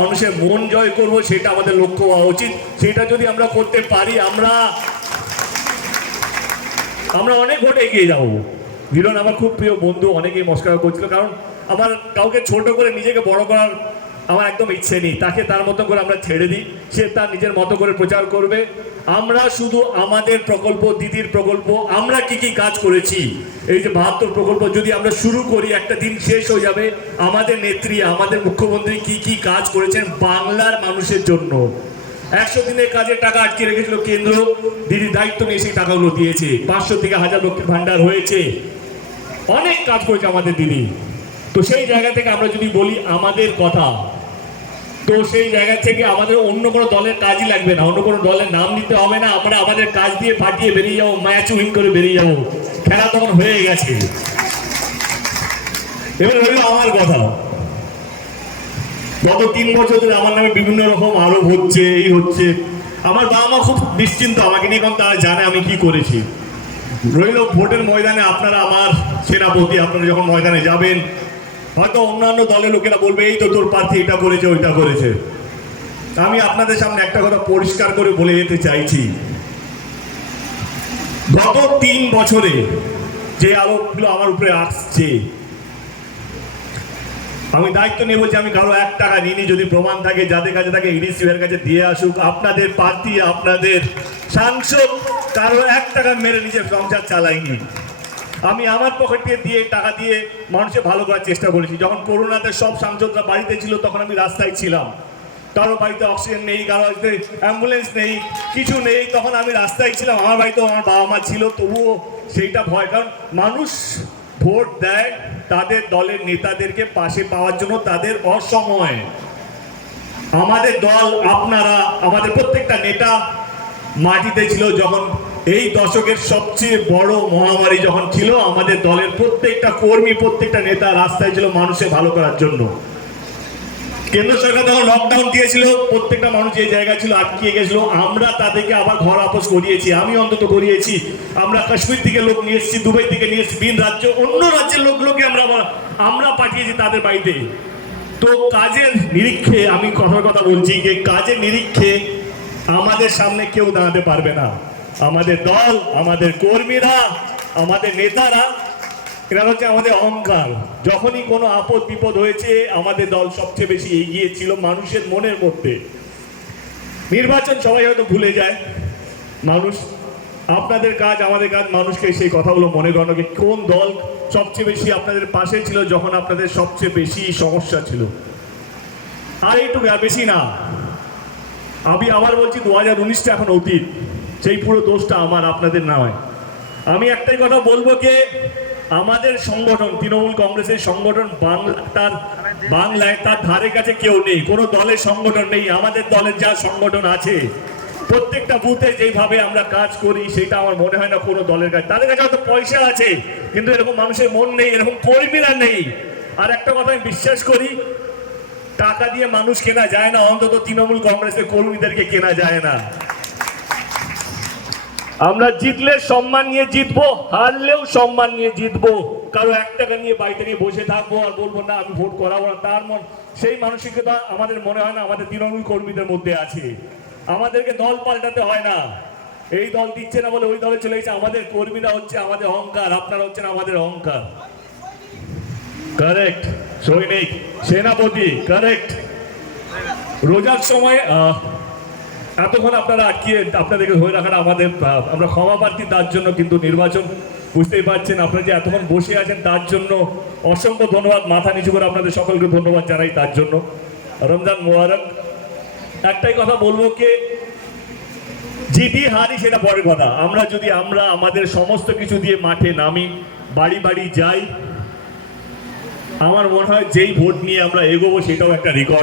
মানুষের মন জয় করব, সেটা আমাদের লক্ষ্য হওয়া উচিত। সেটা যদি আমরা করতে পারি, আমরা আমরা অনেক ভোটে এগিয়ে যাব। মিলন, আমার খুব প্রিয় বন্ধু, অনেকেই মস্কার করছিল, কারণ আমার কাউকে ছোট করে নিজেকে বড় করার আমার একদম ইচ্ছে নেই। তাকে তার মতো করে আমরা ছেড়ে দিই। সে তার নিজের মতো করে প্রচার করবে। আমরা শুধু আমাদের প্রকল্প, দিদির প্রকল্প, আমরা কি কি কাজ করেছি? এই যে বাহাত্তর প্রকল্প, যদি আমরা শুরু করি, একটা দিন শেষ হয়ে যাবে। আমাদের নেত্রী, আমাদের মুখ্যমন্ত্রী কি কি কাজ করেছেন বাংলার মানুষের জন্য? একশো দিনের কাজের টাকা আটকে রেখেছিল কেন্দ্র দিদি দায়িত্ব নিয়ে সেই টাকাগুলো দিয়েছে। পাঁচশো থেকে হাজার লক্ষের ভান্ডার হয়েছে। অনেক কাজ করেছে আমাদের দিদি। তো সেই জায়গা থেকে আমরা যদি বলি আমাদের কথা, তো সেই জায়গা থেকে আমাদের অন্য কোনো দলের কাজই লাগবে না। অন্য কোনো দলের নাম নিতে হবে না। আমরা আমাদের কাজ দিয়ে ফাটিয়ে বেরিয়ে যাব, ম্যাচ উইন করে বেরিয়ে যাব। খেলা তখন হয়ে গেছে। এবার হইল আমার কথা। গত তিন বছর ধরে আমার নামে বিভিন্ন রকম আরোপ হচ্ছে, এই হচ্ছে। আমার বাবা মা খুব নিশ্চিন্ত, আমাকে নিয়ে কারণ তারা জানে আমি কি করেছি। রইল ভোটের ময়দানে আপনারা, আমার সেনাপতি, আপনারা যখন ময়দানে যাবেন হয়তো অন্যান্য দলের লোকেরা বলবে, এই তো তোর প্রার্থী এটা করেছে, ওইটা করেছে। আমি আপনাদের সামনে একটা কথা পরিষ্কার করে বলে যেতে চাইছি। গত তিন বছরে যে আরোপগুলো আমার উপরে আসছে, আমি দায়িত্ব নিয়ে বলছি, আমি কারও এক টাকা নিইনি, যদি প্রমাণ থাকে, যাদের কাছে থাকে ইডিসিএর কাছে দিয়ে আসুক, আপনাদের প্রার্থী, আপনাদের সাংসদ, কারও এক টাকা মেরে নিজের সংসার চালাইনি আমি আমার পকেটে দিয়ে টাকা দিয়ে মানুষের ভালো করার চেষ্টা করেছি। যখন করোনাতে সব সাংসদরা বাড়িতে ছিল, তখন আমি রাস্তায় ছিলাম। কারও বাড়িতে অক্সিজেন নেই, কারও বাড়িতে অ্যাম্বুলেন্স নেই, কিছু নেই, তখন আমি রাস্তায় ছিলাম। আমার বাড়িতেও আমার বাবা মা ছিল, তবুও সেইটা ভয়। কারণ মানুষ ভোট দেয় তাদের দলের নেতাদেরকে পাশে পাওয়ার জন্য তাদের অসময়। আমাদের দল, আপনারা, আমাদের প্রত্যেকটা নেতা মাটিতে ছিল যখন এই দশকের সবচেয়ে বড় মহামারী যখন ছিল, আমাদের দলের প্রত্যেকটা কর্মী, প্রত্যেকটা নেতা রাস্তায় ছিল মানুষের ভালো করার জন্য। কেন্দ্র সরকার যখন লকডাউন দিয়েছিল, প্রত্যেকটা মানুষ যে জায়গা ছিল আটকিয়ে গেছিল। আমরা তাদেরকে আবার ঘর আপোষ করিয়েছি, আমি অন্তত করিয়েছি। আমরা কাশ্মীর থেকে লোক নিয়ে এসেছি, দুবাই থেকে নিয়ে এসেছি, ভিন রাজ্য, অন্য রাজ্যের লোকগুলোকে আমরা আমরা পাঠিয়েছি তাদের বাড়িতে। তো কাজের নিরীক্ষে আমি কথার কথা বলছি যে কাজের নিরীক্ষে আমাদের সামনে কেউ দাঁড়াতে পারবে না। আমাদের দল, আমাদের কর্মীরা, আমাদের নেতারা, এরা হচ্ছে আমাদের অহংকার। যখনই কোনো আপদ বিপদ হয়েছে, আমাদের দল সবচেয়ে বেশি এগিয়ে ছিল মানুষের মনের মধ্যে। নির্বাচন সবাই হয়তো ভুলে যায়। মানুষ, আপনাদের কাজ, আমাদের কাজ, মানুষকে সেই কথাগুলো মনে করানো যে কোন দল সবচেয়ে বেশি আপনাদের পাশে ছিল যখন আপনাদের সবচেয়ে বেশি সমস্যা ছিল। আর একটু বেশি না। আমি আবার বলছি, দু হাজার উনিশটা এখন অতীত। সেই পুরো দোষটা আমার, আপনাদের নয় আমি একটাই কথা বলব কে আমাদের সংগঠন, তৃণমূল কংগ্রেসের সংগঠন বাংলা, তার বাংলায় তার ধারে কাছে কেউ নেই, কোনো দলের সংগঠন নেই, আমাদের দলের যা সংগঠন আছে, প্রত্যেকটা বুথে যেভাবে আমরা কাজ করি, সেটা আমার মনে হয় না কোনো দলের কাছে। তাদের কাছে হয়তো পয়সা আছে, কিন্তু এরকম মানুষের মন নেই, এরকম কর্মীরা নেই। আর একটা কথা আমি বিশ্বাস করি, টাকা দিয়ে মানুষ কেনা যায় না, অন্তত তৃণমূল কংগ্রেসের কর্মীদেরকে কেনা যায় না। আমরা জিতলে সম্মান নিয়ে জিতবো, হারলেও সম্মান নিয়ে জিতবো। কারও এক টাকা নিয়ে বাড়িতে নিয়ে বসে থাকব আর বলব, না, আমি ভোট করাবো না। তার মন, সেই মানসিকতা আমাদের মনে হয় না আমাদের তৃণমূল কর্মীদের মধ্যে আছে। আমাদেরকে দল পাল্টাতে হয় না। এই দল দিচ্ছে না বলে ওই দলে চলে গেছে। আমাদের কর্মীরা হচ্ছে আমাদের অহংকার, আপনারা হচ্ছেন আমাদের অহংকার। কারেক্ট সৈনিক, সেনাপতি কারেক্ট রোজার সময় এতক্ষণ আপনারা আটকিয়ে আপনাদেরকে ধরে রাখাটা আমাদের আমরা ক্ষমা প্রার্থী, তার জন্য কিন্তু নির্বাচন বুঝতেই পারছেন আপনারা যে এতক্ষণ বসে আছেন, তার জন্য অসংখ্য ধন্যবাদ। মাথা নিচু করে আপনাদের সকলকে ধন্যবাদ জানাই তার জন্য। রমজান মোবারক। একটাই কথা বলব কে, জিতি হারি সেটা পরের কথা। আমরা যদি, আমরা আমাদের সমস্ত কিছু দিয়ে মাঠে নামি, বাড়ি বাড়ি যাই, আমার মনে হয় যেই ভোট নিয়ে আমরা এগোবো সেটাও একটা রেকর্ড